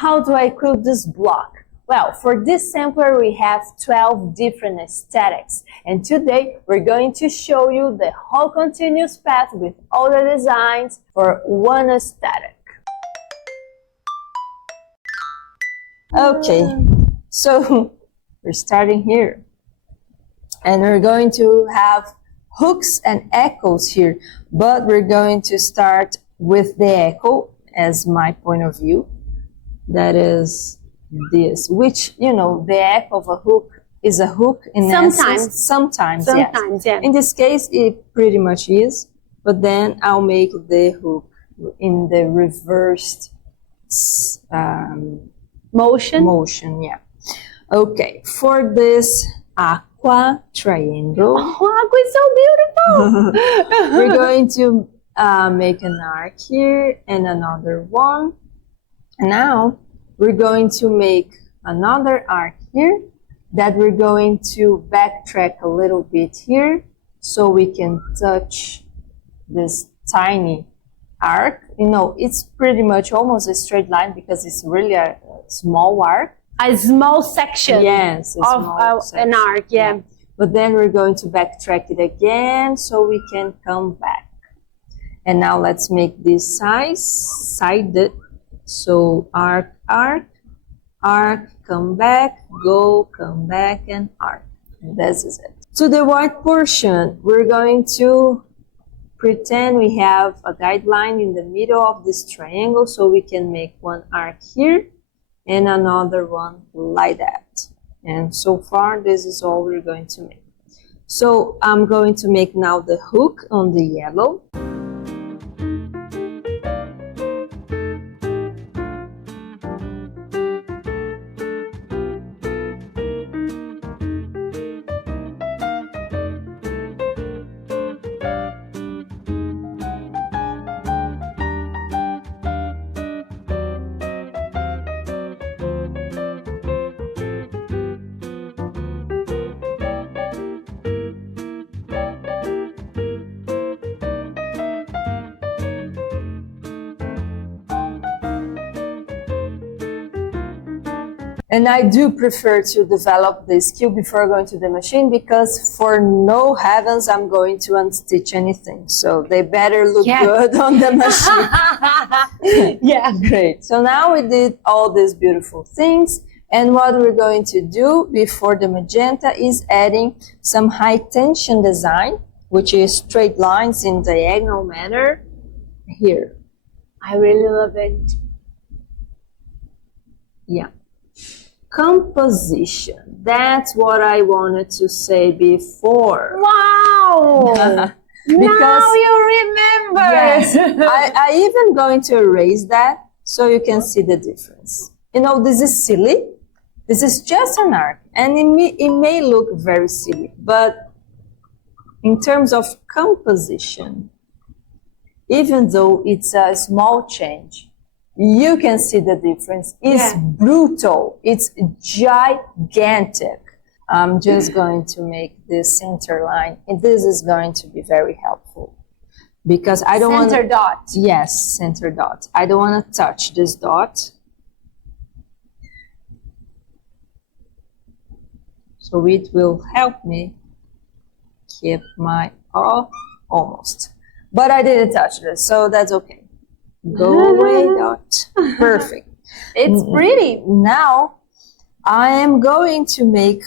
How do I quilt this block? Well, for this sampler, we have 12 different aesthetics. And today, we're going to show you the whole continuous path with all the designs for one aesthetic. Okay, so we're starting here. And we're going to have hooks and echoes here, but we're going to start with the echo as my point of view. That is this, which, you know, the echo of a hook is a hook in essence. Sometimes, yes. Yeah. In this case, it pretty much is, but then I'll make the hook in the reversed motion, yeah. Okay, for this aqua triangle. Oh, aqua is so beautiful! We're going to make an arc here and another one. And now we're going to make another arc here that we're going to backtrack a little bit here so we can touch this tiny arc. You know, it's pretty much almost a straight line because it's really a small arc. A small section, yes, of an arc, yeah. But then we're going to backtrack it again so we can come back. And now let's make this sided. So arc, arc, arc, come back, go, come back, and arc. This is it. To the white portion, we're going to pretend we have a guideline in the middle of this triangle so we can make one arc here and another one like that. And so far, this is all we're going to make. So I'm going to make now the hook on the yellow. And I do prefer to develop the skill before going to the machine because for no heavens I'm going to unstitch anything. So they better look good on the machine. Yeah, great. So now we did all these beautiful things. And what we're going to do before the magenta is adding some high tension design, which is straight lines in diagonal manner here. I really love it. Yeah. Composition. That's what I wanted to say before. Wow! Now you remember. Yes, I even going to erase that so you can see the difference. You know, this is silly. This is just an arc, and it may look very silly, but in terms of composition, even though it's a small change, you can see the difference. It's brutal. It's gigantic. I'm just going to make this center line. And this is going to be very helpful because I don't want center dot. Yes, center dot. I don't want to touch this dot. So it will help me keep my almost. But I didn't touch this, so that's okay. Go away, dot. Perfect. It's pretty. Now I am going to make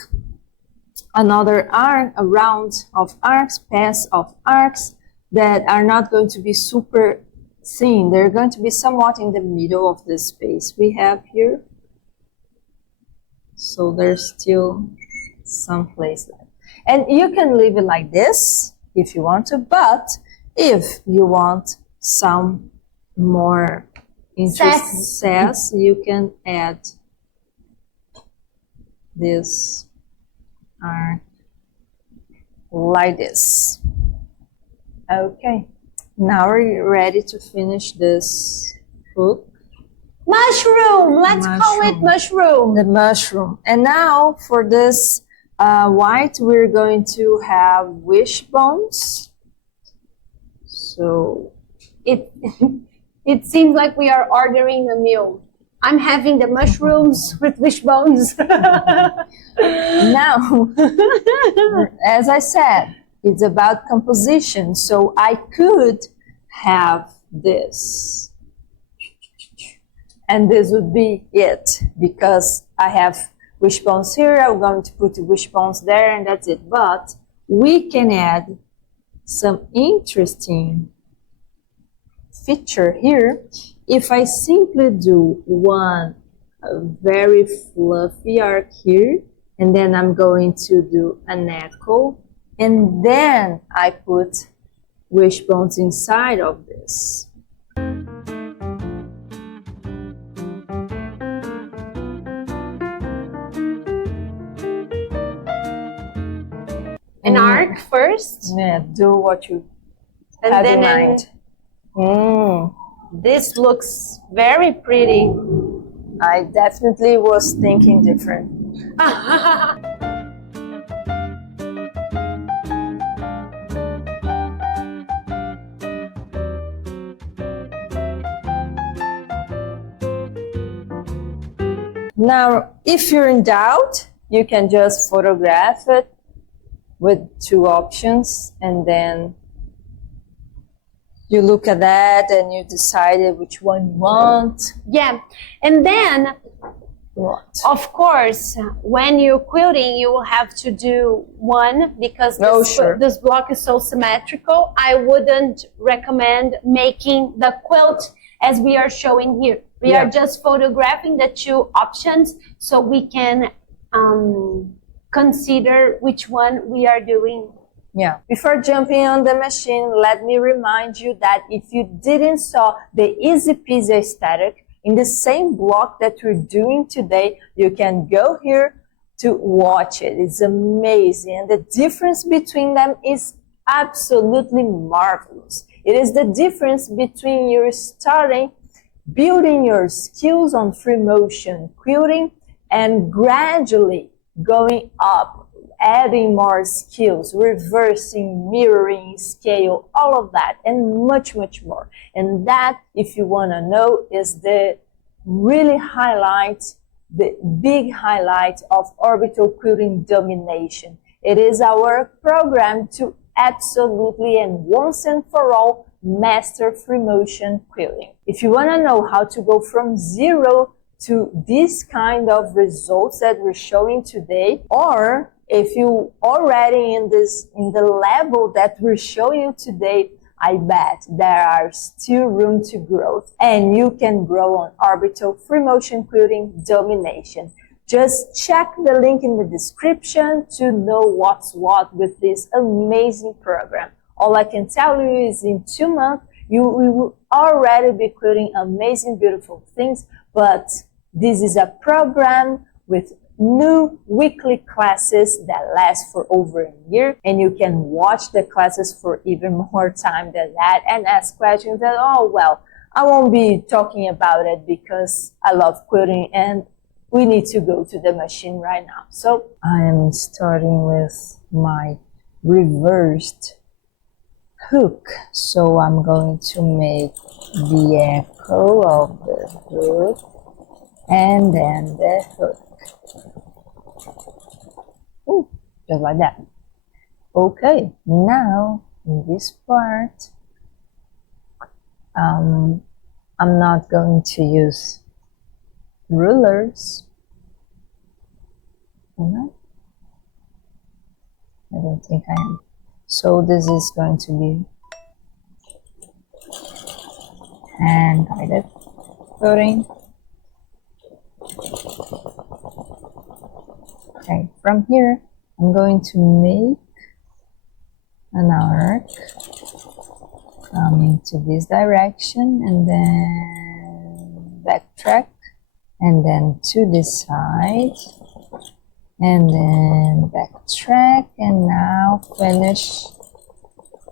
another arc, a round of arcs, pass of arcs that are not going to be super thin. They're going to be somewhat in the middle of the space we have here. So there's still some place left. And you can leave it like this if you want to, but if you want some more interesting sass, you can add this arc like this. Okay, now we're ready to finish this hook. Mushroom, let's call it mushroom. The mushroom. And now for this white, we're going to have wishbones. So it seems like we are ordering a meal. I'm having the mushrooms with wishbones. Now, as I said, it's about composition. So I could have this. And this would be it, because I have wishbones here. I'm going to put wishbones there, and that's it. But we can add some interesting feature here if I simply do one very fluffy arc here, and then I'm going to do an echo, and then I put wishbones inside of this. An arc first. Yeah, do what you And have then in mind. This looks very pretty. I definitely was thinking different. Now, if you're in doubt, you can just photograph it with two options, and then you look at that and you decide which one you want. Yeah, and then What? of course, when you're quilting, you will have to do one because this block is so symmetrical. I wouldn't recommend making the quilt as we are showing here. We are just photographing the two options so we can consider which one we are doing. Yeah. Before jumping on the machine, let me remind you that if you didn't saw the easy peasy aesthetic in the same block that we're doing today, you can go here to watch it. It's amazing. And the difference between them is absolutely marvelous. It is the difference between you starting building your skills on free motion quilting and gradually going up, adding more skills, reversing, mirroring, scale, all of that, and much, much more. And that, if you want to know, is the really highlight, the big highlight of Orbital Quilting Domination. It is our program to absolutely and once and for all master free motion quilting. If you want to know how to go from zero to this kind of results that we're showing today, or if you already in the level that we're showing you today, I bet there are still room to grow, and you can grow on Orbital Free Motion Quilting Domination. Just check the link in the description to know what's what with this amazing program. All I can tell you is in 2 months, you will already be quilting amazing, beautiful things, but this is a program with new weekly classes that last for over a year, and you can watch the classes for even more time than that and ask questions that, oh, well, I won't be talking about it because I love quilting and we need to go to the machine right now. So I am starting with my reversed hook. So I'm going to make the echo of the hook and then the hook. Ooh, just like that. Okay, now in this part, I'm not going to use rulers. Am I? I don't think I am. So this is going to be hand-guided quilting. Okay, from here, I'm going to make an arc coming to this direction and then backtrack and then to this side and then backtrack and now finish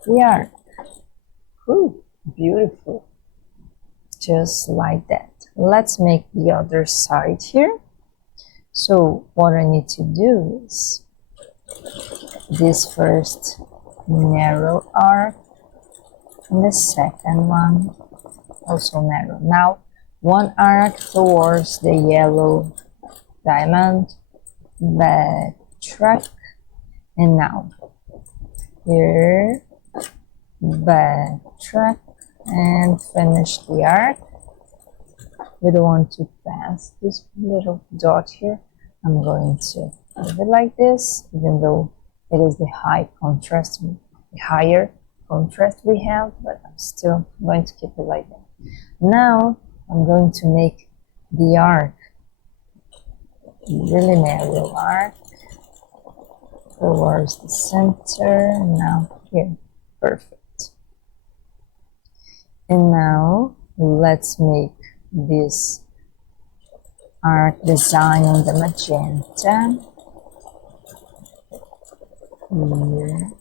the arc. Ooh, beautiful. Just like that. Let's make the other side here. So what I need to do is this first narrow arc and the second one also narrow. Now one arc towards the yellow diamond, backtrack, and now here, backtrack, and finish the arc. We don't want to pass this little dot here. I'm going to leave it like this, even though it is the higher contrast we have, but I'm still going to keep it like that. Now I'm going to make the arc, really narrow arc towards the center, and now here, perfect. And now let's make this arc design on the magenta here,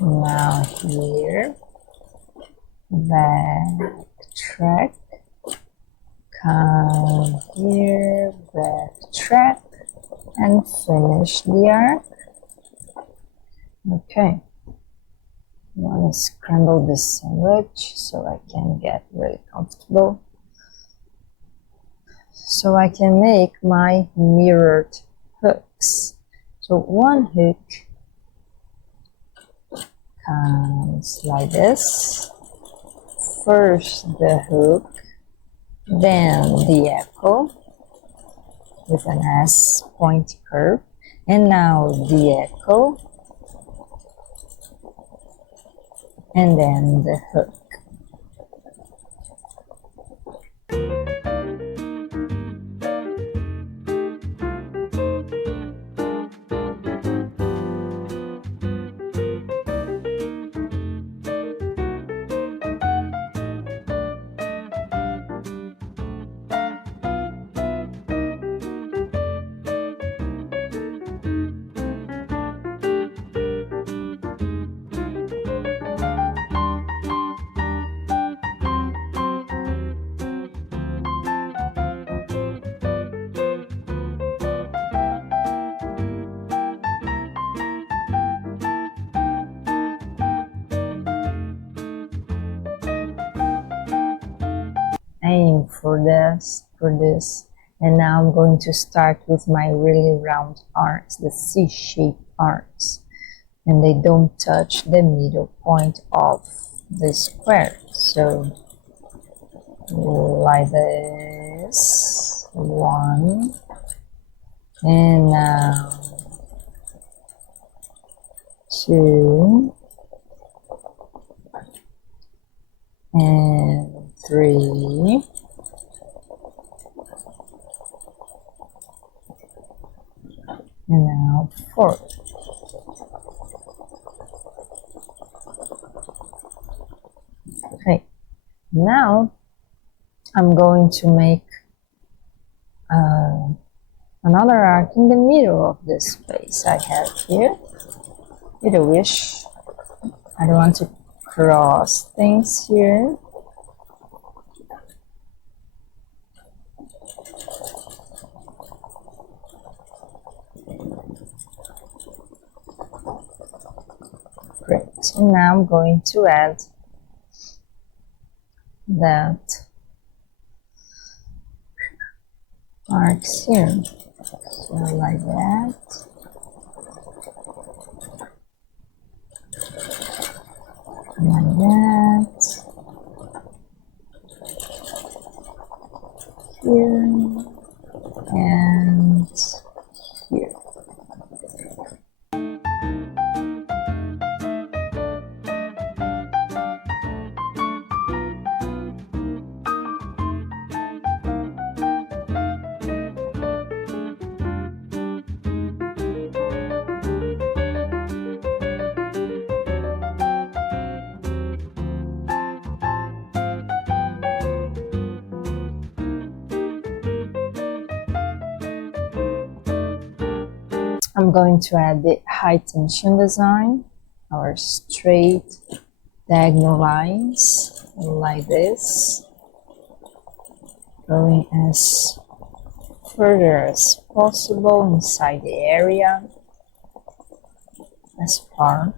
now here, backtrack, come here, backtrack, and finish the arc. Okay, I want to scramble this sandwich so I can get really comfortable, so I can make my mirrored hooks. So one hook comes like this, first the hook, then the echo with an S pointy curve, and now the echo, and then the hook. Aim for this, and now I'm going to start with my really round arcs, the C-shaped arcs, and they don't touch the middle point of the square. So like this, one, and now two, and three, and now four. Okay, now I'm going to make another arc in the middle of this space I have here. With a wish, I don't want to cross things here. Great, and now I'm going to add that arcs here, so like that, like that, here, and here. I'm going to add the high tension design, our straight diagonal lines like this, going as further as possible inside the area, as far.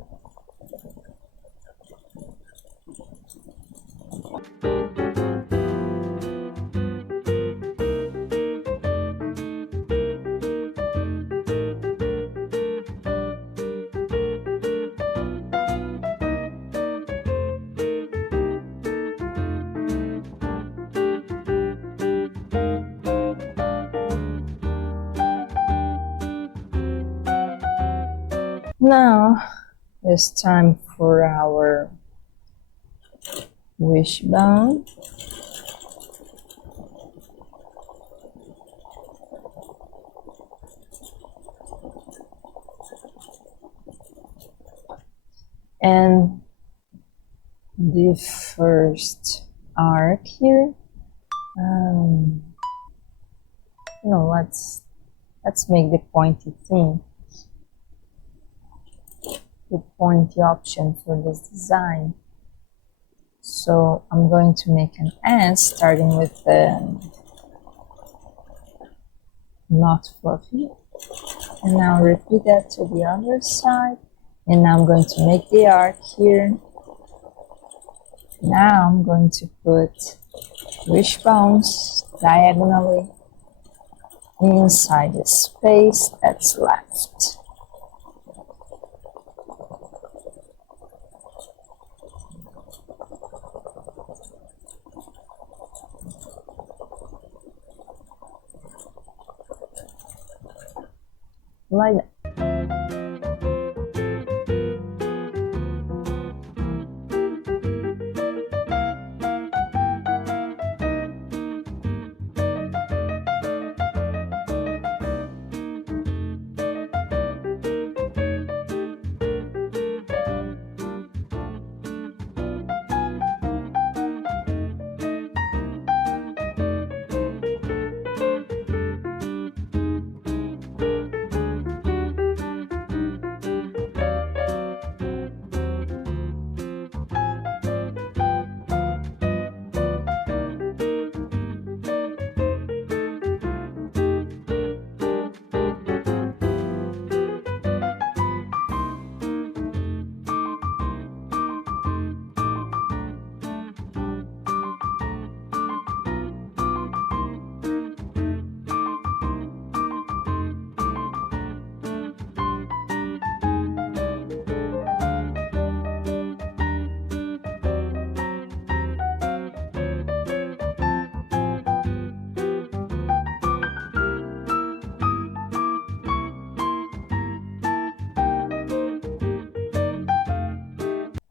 Now it's time for our wishbone. And the first arc here, no, let's make the pointy thing, the pointy option for this design. So I'm going to make an S starting with the not fluffy, and now repeat that to the other side. And now I'm going to make the arc here. Now I'm going to put wishbones diagonally inside the space that's left. Like that.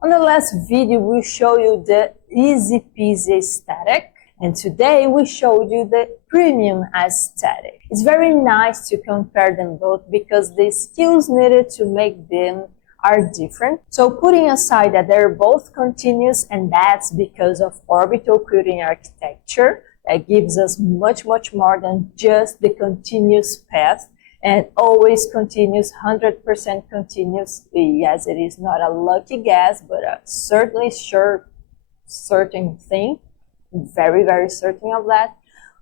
On the last video, we showed you the easy peasy aesthetic, and today we showed you the premium aesthetic. It's very nice to compare them both because the skills needed to make them are different. So putting aside that they're both continuous, and that's because of orbital quilting architecture that gives us much more than just the continuous path. And always continuous, 100% continuous. Yes, it is not a lucky guess, but a certainly certain thing. Very certain of that.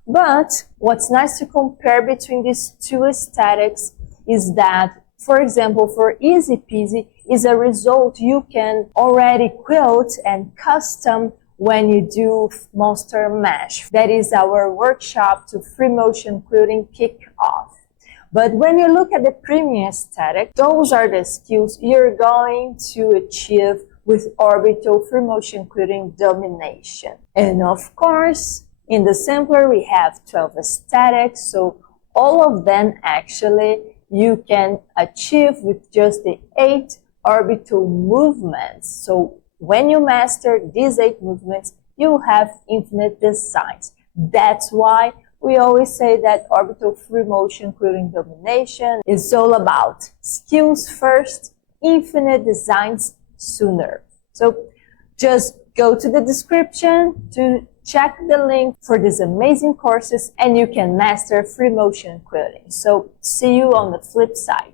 But what's nice to compare between these two aesthetics is that, for example, for easy peasy is a result you can already quilt and custom when you do Monster Mash. That is our workshop to free motion quilting kick off. But when you look at the premium aesthetic, those are the skills you're going to achieve with Orbital Free Motion Quilting Domination. And of course, in the sampler, we have 12 aesthetics. So all of them actually you can achieve with just the 8 orbital movements. So when you master these 8 movements, you have infinite designs. That's why we always say that Orbital Free Motion Quilting Domination is all about skills first, infinite designs sooner. So just go to the description to check the link for these amazing courses and you can master free motion quilting. So see you on the flip side.